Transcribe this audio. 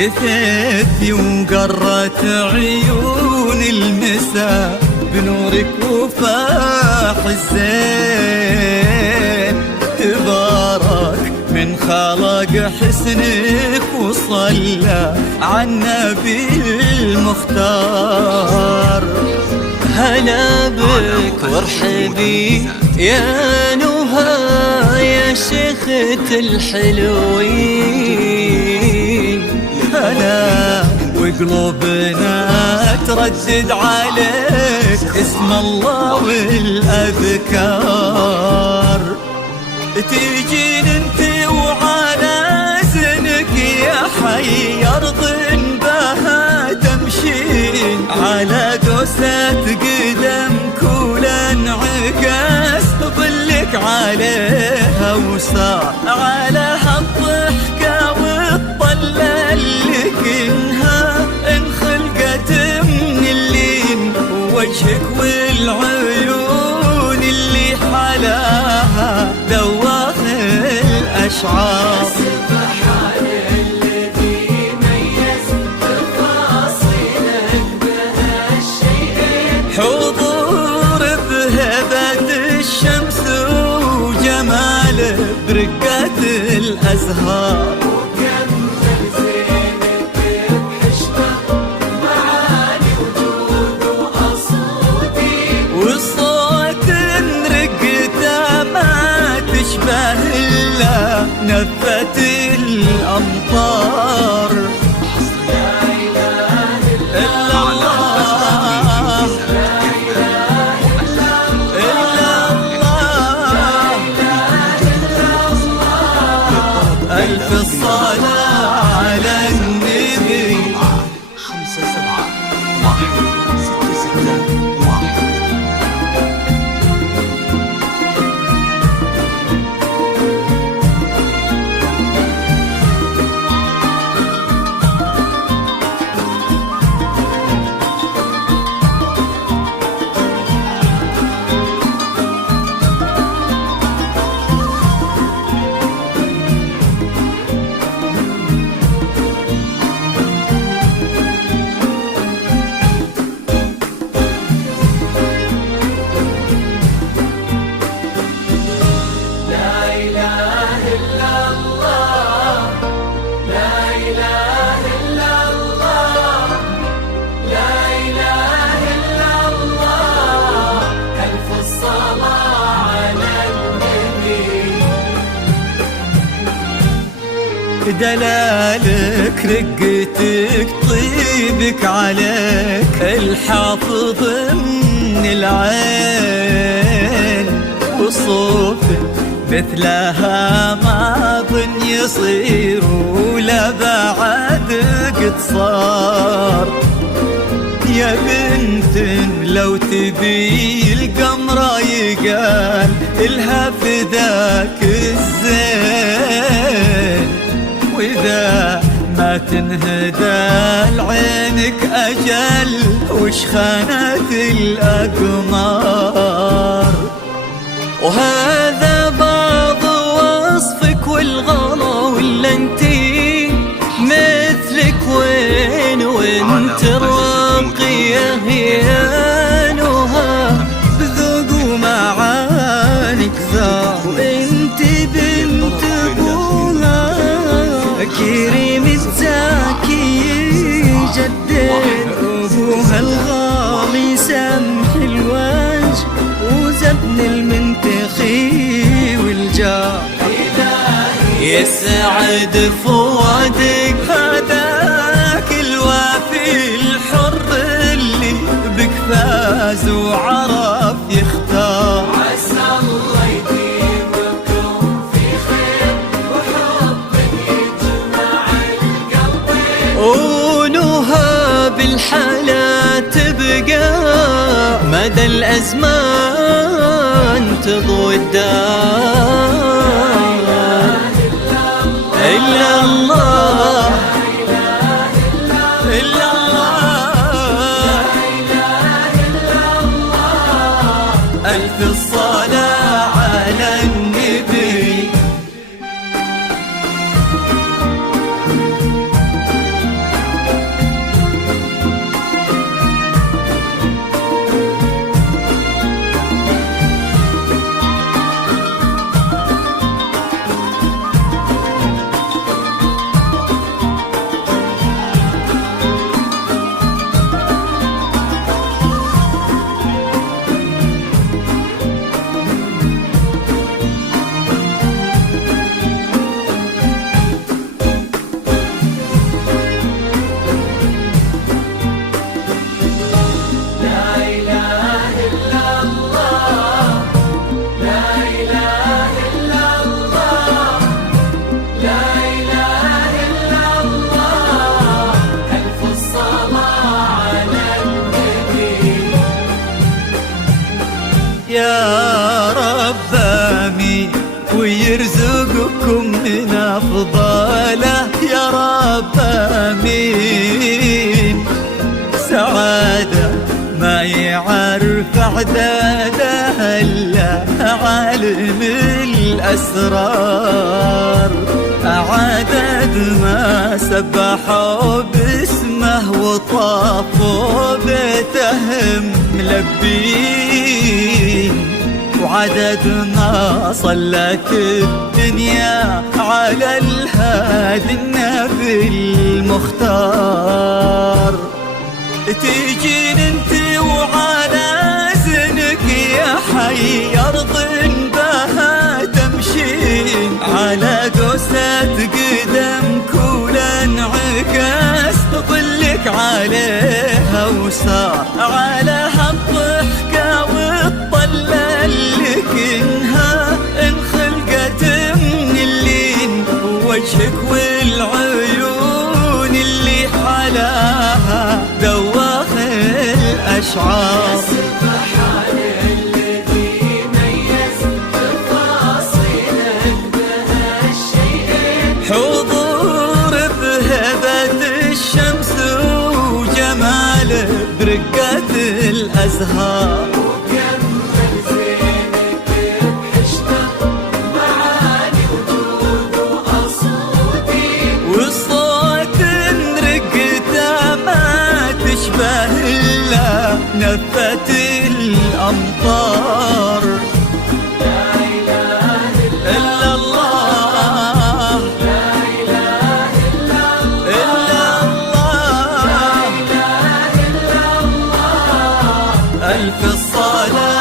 لثثي وقرت عيون المساء بنورك وفاح الزين. تبارك من خلق حسنك وصلى على النبي المختار. هلا بك وارحبي يا نهى يا شيخة الحلوين. هلا وقلوبنا تردد عليك اسم الله والأذكار. تيجين انت وعلى زنك يا حي أرض بها تمشين. على دوسة قدمك ولانعكاس ظلك عليها وصار على هالضحكة والطلة اللي كنها انخلقت من اللين. وجهك والعيون اللي حلاها ذواق الأشعار. حضور بهبة الشمس وجماله برقة الأزهار. وكمل زينك بحشمة معاني وجود وأصوتي. وصوت رقته ما تشبه إلا نفة الأمطار. ألف الصلاة على النبي. 571 دلالك رقتك طيبك عليك الحافظ من العين. وصوفك مثلها ما ظن يصير ولا بعد قد صار. يا بنت لو تبي القمرة يقال إلها فداك الزين. وإذا ما تنهدى لعينك أجل وش خانت الأقمار. وهذا بعض وصفك والغلا ولا انتي مثلك وين وانت الراقية يا نهى بذوق ومعانك ذا. وانت بنت ابوها كريم الزاكي جدين. ابوها الغالي سمح الوجه وزبن المنتخي والجار. يسعد فؤادك هداك الوافي الحر اللي بك فاز وعرف يختار. عسى الله يديمكم في خير وحب يجمع القلبين. ونهى بالحلا تبقى مدى الأزمان تضوي الدار. إلا الله إلا الله ألف الصلاة على النبي. رزقكم من أفضاله يا رب آمين. سعادة ما يعرف عدادها إلا عالم الأسرار، عدد ما سبحوا باسمه وطافوا بيتهم ملبين، وعدد ما صلت الدنيا على الهادي النبي المختار. تيجين انت وعلى زنك يا حي أرض بها تمشين، على قوسة قدم كولا انعكس ظلك عليها وصار، على هالضحكة والطلة اللي كنها انخلقت من اللين، وجهك والعيون اللي حلاها دواخ الأشعار. سبحان الذي ميز تفاصيلك بهالشيئين، حضور بهبة الشمس وجماله برقة الأزهار، وكمل زينك بحشمة معاني وجود وأصواتي، والصوت رقته ما تشبه إلا نفة الأمطار. لا إله إلا الله، لا إله إلا إلا الله، الله، لا إله إلا الله. ألف الصلاة